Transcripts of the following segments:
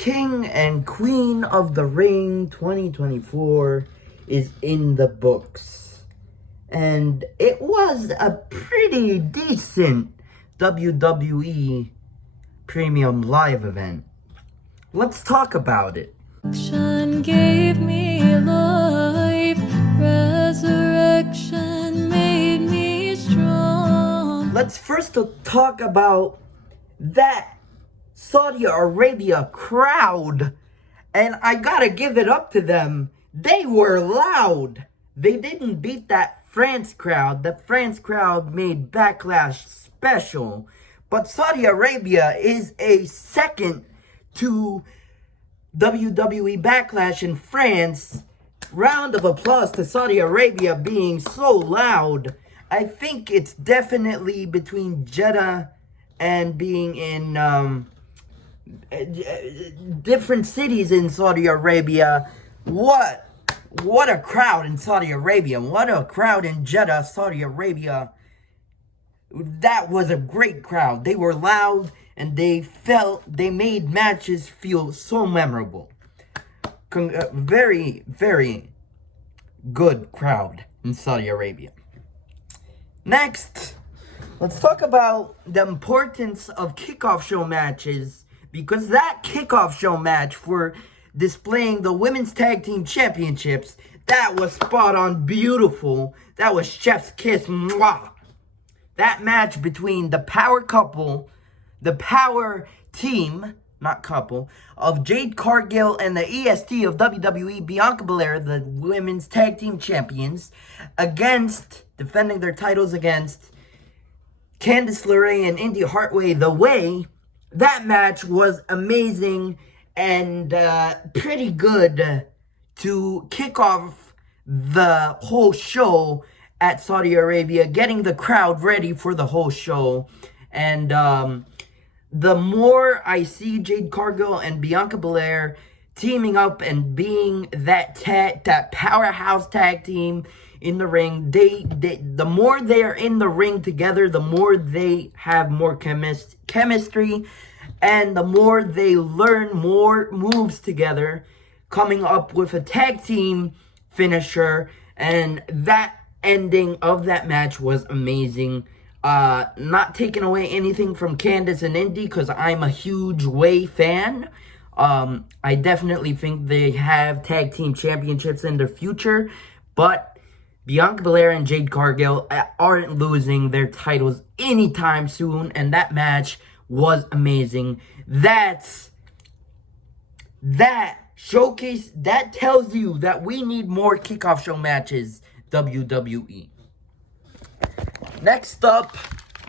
King and Queen of the Ring 2024 is in the books. And it was a pretty decent WWE Premium Live event. Let's talk about it. Gave me life, resurrection made me strong. Let's first talk about that Saudi Arabia crowd, and I gotta give it up to them. They were loud. They didn't beat that France crowd. The France crowd made Backlash special, but Saudi Arabia is a second to WWE Backlash in France. Round of applause to Saudi Arabia being so loud. I think it's definitely between Jeddah and being in different cities in Saudi Arabia. What a crowd in Saudi Arabia. What a crowd in Jeddah, Saudi Arabia. That was a great crowd. They were loud and they made matches feel so memorable. Very, very good crowd in Saudi Arabia. Next, let's talk about the importance of kickoff show matches, because that kickoff show match for displaying the Women's Tag Team Championships, that was spot on beautiful. That was chef's kiss. Mwah. That match between the power couple, the power team, not couple, of Jade Cargill and the EST of WWE, Bianca Belair, the Women's Tag Team Champions, defending their titles against Candice LeRae and Indy Hartway, The Way. That match was amazing and pretty good to kick off the whole show at Saudi Arabia, getting the crowd ready for the whole show. And the more I see Jade Cargill and Bianca Belair teaming up and being that powerhouse tag team in the ring, the more they are in the ring together, the more they have more chemistry, and the more they learn more moves together, coming up with a tag team finisher. And that ending of that match was amazing. Not taking away anything from Candice and Indy, because I'm a huge Way fan. I definitely think they have tag team championships in their future, but Bianca Belair and Jade Cargill aren't losing their titles anytime soon, and that match was amazing. That showcase, that tells you that we need more kickoff show matches, WWE. Next up,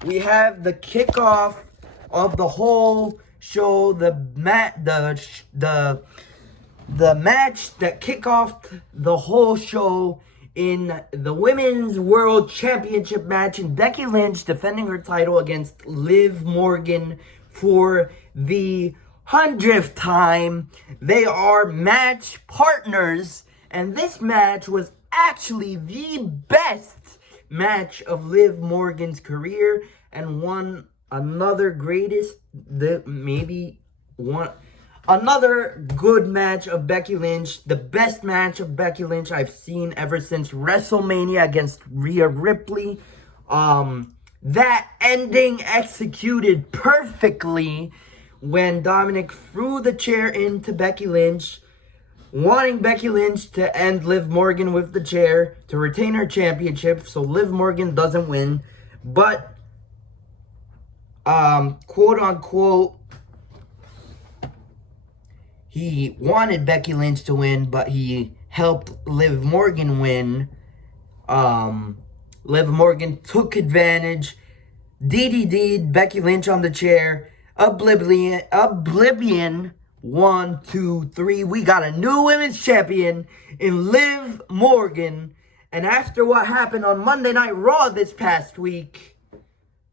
we have the kickoff of the whole show, the match that kicked off the whole show in the Women's World Championship match, and Becky Lynch defending her title against Liv Morgan for the 100th time. They are match partners, and this match was actually the best match of Liv Morgan's career, and another good match of Becky Lynch, the best match of Becky Lynch I've seen ever since WrestleMania against Rhea Ripley. That ending executed perfectly when Dominic threw the chair into Becky Lynch, wanting Becky Lynch to end Liv Morgan with the chair to retain her championship, so Liv Morgan doesn't win. But, quote unquote, he wanted Becky Lynch to win, but he helped Liv Morgan win. Liv Morgan took advantage, DDD'd Becky Lynch on the chair. Oblivion 1, 2, 3. We got a new women's champion in Liv Morgan. And after what happened on Monday Night Raw this past week,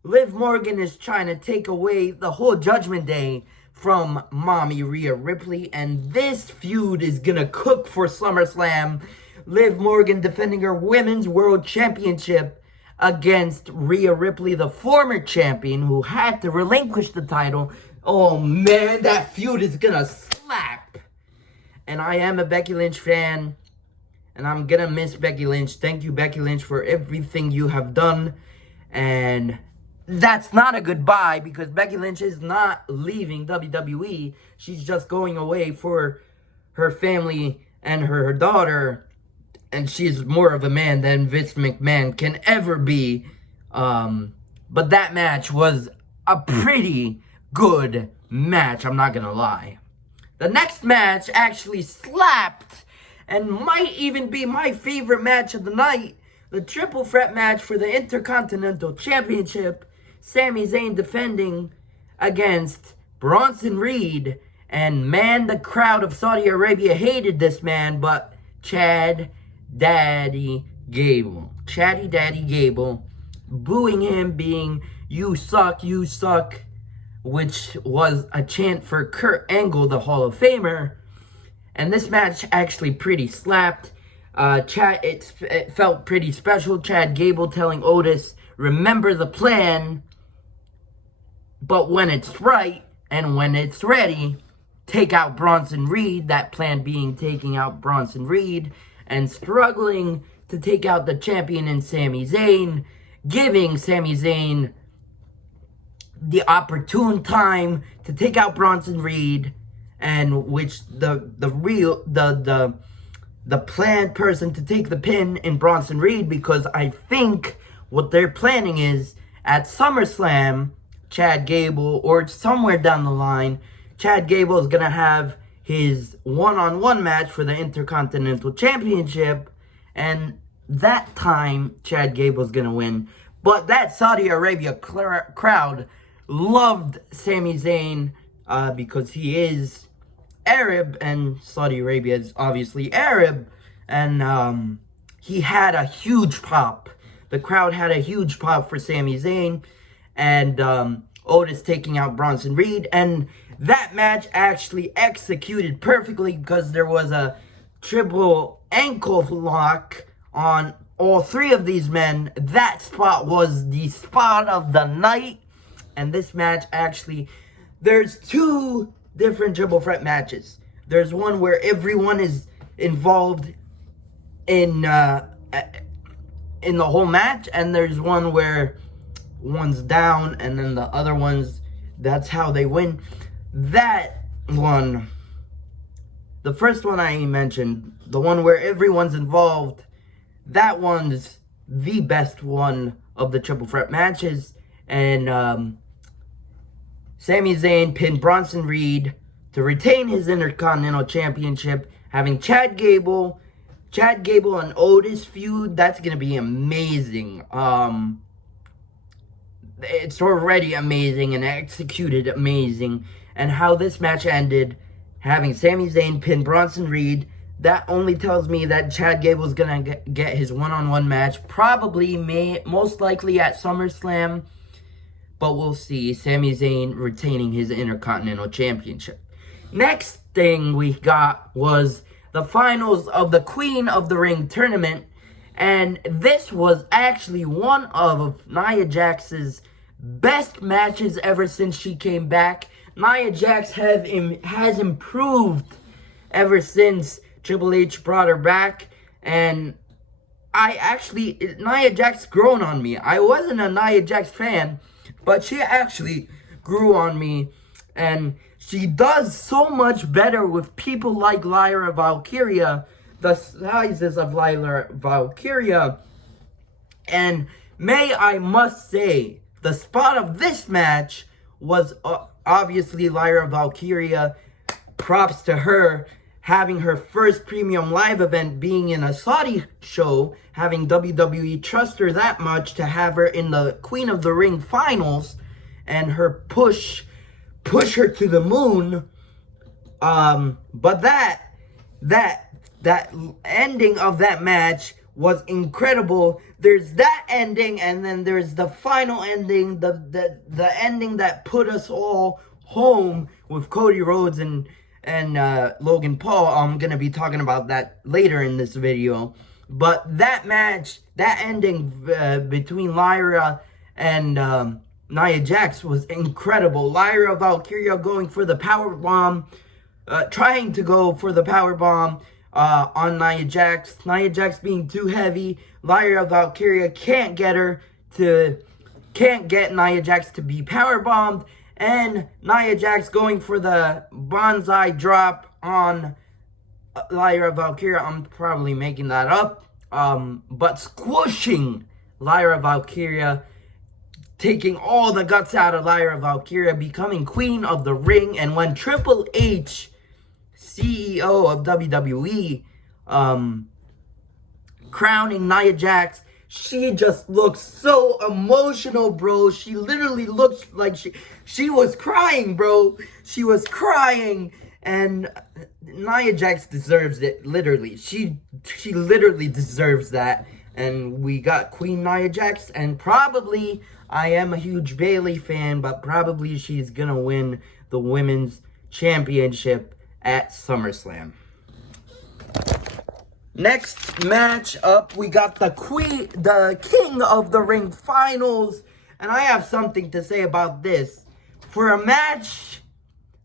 Liv Morgan is trying to take away the whole Judgment Day from Mommy Rhea Ripley. And this feud is gonna cook for SummerSlam. Liv Morgan defending her Women's World Championship against Rhea Ripley, the former champion who had to relinquish the title. Oh man, that feud is gonna slap. and I am a Becky Lynch fan, and I'm gonna miss Becky Lynch. Thank you, Becky Lynch, for everything you have done. And that's not a goodbye, because Becky Lynch is not leaving WWE. She's just going away for her family and her daughter. And she's more of a man than Vince McMahon can ever be. But that match was a pretty good match, I'm not gonna lie. The next match actually slapped and might even be my favorite match of the night. The triple threat match for the Intercontinental Championship. Sami Zayn defending against Bronson Reed. And man, the crowd of Saudi Arabia hated this man, but Chad Daddy Gable. Chatty Daddy Gable booing him, being, "You suck, you suck," which was a chant for Kurt Angle, the Hall of Famer. And this match actually pretty slapped. It felt pretty special. Chad Gable telling Otis, "Remember the plan, but when it's right and when it's ready, take out Bronson Reed." That plan being taking out Bronson Reed, and struggling to take out the champion in Sami Zayn, giving Sami Zayn the opportune time to take out Bronson Reed, and which the planned person to take the pin in Bronson Reed, because I think what they're planning is at SummerSlam, Chad Gable, or somewhere down the line, Chad Gable is gonna have his one-on-one match for the Intercontinental Championship, and that time Chad Gable's gonna win. But that Saudi Arabia crowd loved Sami Zayn because he is Arab, and Saudi Arabia is obviously Arab, and he had a huge pop. The crowd had a huge pop for Sami Zayn, and Otis taking out Bronson Reed, and that match actually executed perfectly because there was a triple ankle lock on all three of these men. That spot was the spot of the night. And this match actually, there's two different triple threat matches. There's one where everyone is involved in the whole match, and there's one where one's down and then the other one's, that's how they win. That one, the first one I mentioned, the one where everyone's involved, that one's the best one of the triple threat matches. And Sami Zayn pinned Bronson Reed to retain his Intercontinental Championship, having Chad Gable and Otis feud. That's gonna be amazing. It's already amazing and executed amazing. And how this match ended, having Sami Zayn pin Bronson Reed, that only tells me that Chad Gable's gonna get his one-on-one match, most likely at SummerSlam, but we'll see. Sami Zayn retaining his Intercontinental Championship. Next thing we got was the finals of the Queen of the Ring tournament, and this was actually one of Nia Jax's best matches ever since she came back. Nia Jax has improved ever since Triple H brought her back, and Nia Jax grown on me. I wasn't a Nia Jax fan, but she actually grew on me, and she does so much better with people like Lyra Valkyria, the sizes of Lyra Valkyria. And I must say, the spot of this match was obviously Lyra Valkyria. Props to her, having her first premium live event being in a Saudi show, having WWE trust her that much to have her in the Queen of the Ring finals, and her push her to the moon. But that ending of that match was incredible. There's that ending, and then there's the final ending, the ending that put us all home with Cody Rhodes and Logan Paul. I'm gonna be talking about that later in this video. But that match, that ending between Lyra and Nia Jax was incredible. Lyra Valkyria going for the power bomb, trying to go for the power bomb on Nia Jax. Nia Jax being too heavy. Lyra Valkyria can't get Nia Jax to be power bombed, and Nia Jax going for the bonsai drop on Lyra Valkyria. I'm probably making that up. But squishing Lyra Valkyria, taking all the guts out of Lyra Valkyria, becoming Queen of the Ring. And when Triple H, CEO of WWE, crowning Nia Jax, she just looks so emotional, bro. She literally looks like she was crying, bro. She was crying, and Nia Jax deserves it, literally. She literally deserves that. And we got Queen Nia Jax, and probably, I am a huge Bayley fan, but probably she's gonna win the Women's Championship at SummerSlam. Next match up, we got the King of the Ring finals, and I have something to say about this. For a match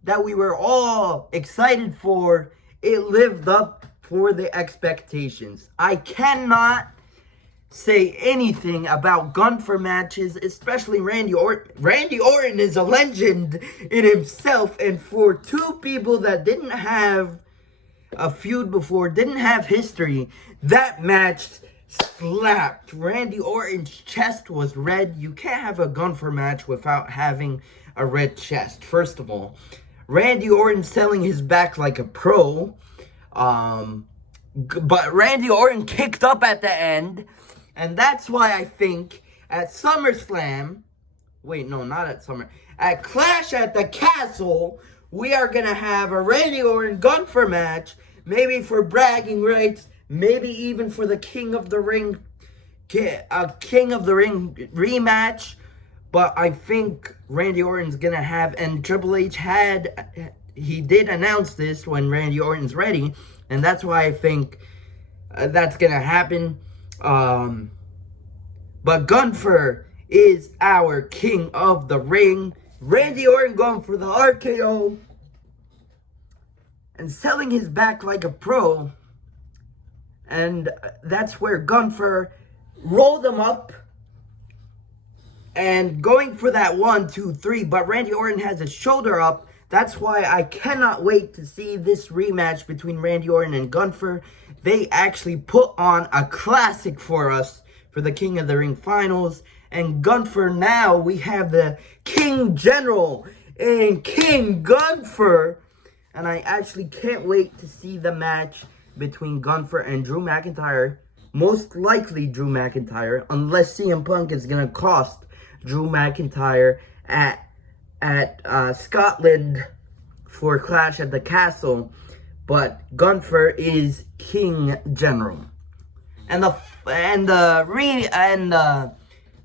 that we were all excited for, it lived up for the expectations. I cannot say anything about Gunther matches, especially Randy Orton. Randy Orton is a legend in himself, and for two people that didn't have a feud before, didn't have history, that match slapped. Randy Orton's chest was red. You can't have a Gunther match without having a red chest. First of all, Randy Orton selling his back like a pro, but Randy Orton kicked up at the end, and that's why I think at SummerSlam, at Clash at the Castle, we are going to have a Randy Orton Gunther match, maybe for bragging rights, maybe even for the King of the Ring rematch. But I think Randy Orton's going to have, and Triple H did announce this when Randy Orton's ready, and that's why I think that's going to happen. But Gunther is our King of the Ring. Randy Orton going for the RKO and selling his back like a pro. And that's where Gunther rolled him up and going for that 1, 2, 3. But Randy Orton has his shoulder up. That's why I cannot wait to see this rematch between Randy Orton and Gunther. They actually put on a classic for us for the King of the Ring finals. And Gunther, now we have the King General and King Gunther. And I actually can't wait to see the match between Gunther and Drew McIntyre. Most likely Drew McIntyre, unless CM Punk is going to cost Drew McIntyre at Scotland for Clash at the Castle. But Gunther is King General. And the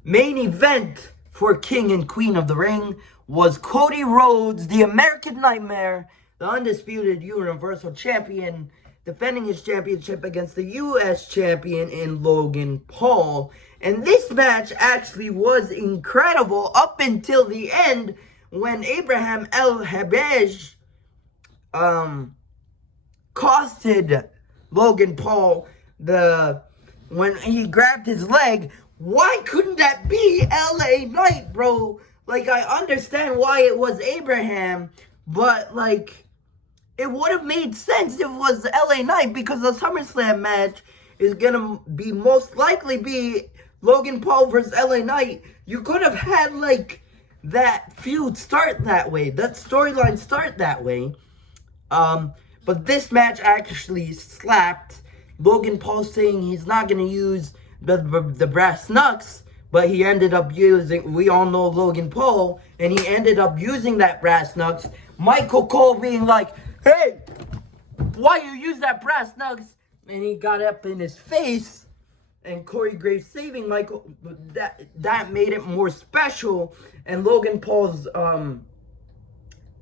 main event for King and Queen of the Ring was Cody Rhodes, the American Nightmare, the undisputed Universal Champion, defending his championship against the U.S. Champion in Logan Paul. And this match actually was incredible up until the end when Abraham El Habej costed Logan Paul when he grabbed his leg. Why couldn't that be LA Knight, bro? Like, I understand why it was Abraham, but like, it would have made sense if it was LA Knight, because the SummerSlam match is gonna be most likely be Logan Paul versus LA Knight. You could have had like that feud start that way, that storyline start that way. But this match actually slapped. Logan Paul saying he's not gonna use the brass knucks, but he ended up using, we all know Logan Paul, and he ended up using that brass knucks. Michael Cole being like, hey, why you use that brass knucks? And he got up in his face, and Corey Graves saving Michael. That made it more special. And Logan Paul's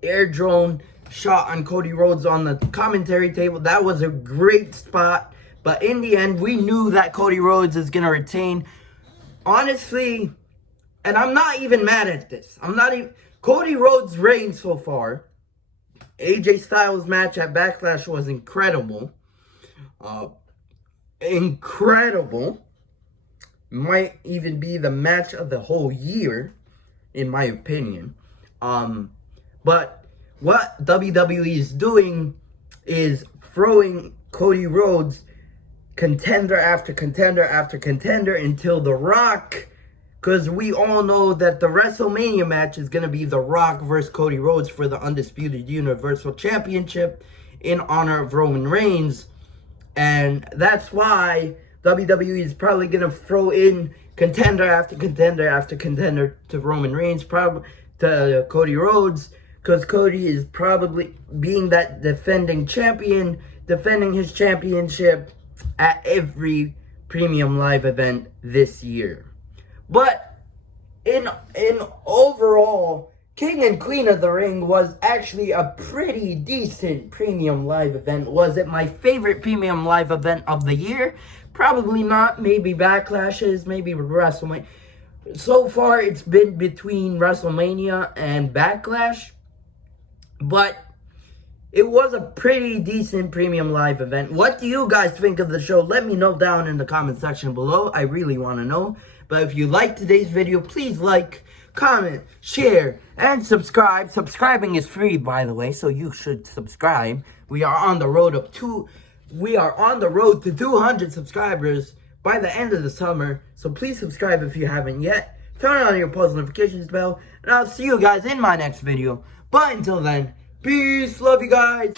air drone shot on Cody Rhodes on the commentary table, that was a great spot. But in the end, we knew that Cody Rhodes is going to retain. Honestly, and I'm not even mad at this. Cody Rhodes' reign so far AJ Styles match at Backlash was incredible. Incredible. Might even be the match of the whole year, in my opinion. But what WWE is doing is throwing Cody Rhodes contender after contender after contender until The Rock, because we all know that the WrestleMania match is going to be The Rock versus Cody Rhodes for the Undisputed Universal Championship in honor of Roman Reigns. And that's why WWE is probably going to throw in contender after contender after contender to Roman Reigns, probably to Cody Rhodes, because Cody is probably being that defending champion, defending his championship at every premium live event this year. But in overall, King and Queen of the Ring was actually a pretty decent premium live event. Was it my favorite premium live event of the year? Probably not. Maybe Backlashes, maybe WrestleMania. So far, it's been between WrestleMania and Backlash. But it was a pretty decent premium live event. What do you guys think of the show? Let me know down in the comment section below. I really want to know. But if you liked today's video, please like, comment, share, and subscribe. Subscribing is free, by the way, so you should subscribe. We are on the road to 200 subscribers by the end of the summer. So please subscribe if you haven't yet. Turn on your post notifications bell, and I'll see you guys in my next video. But until then, peace, love you guys.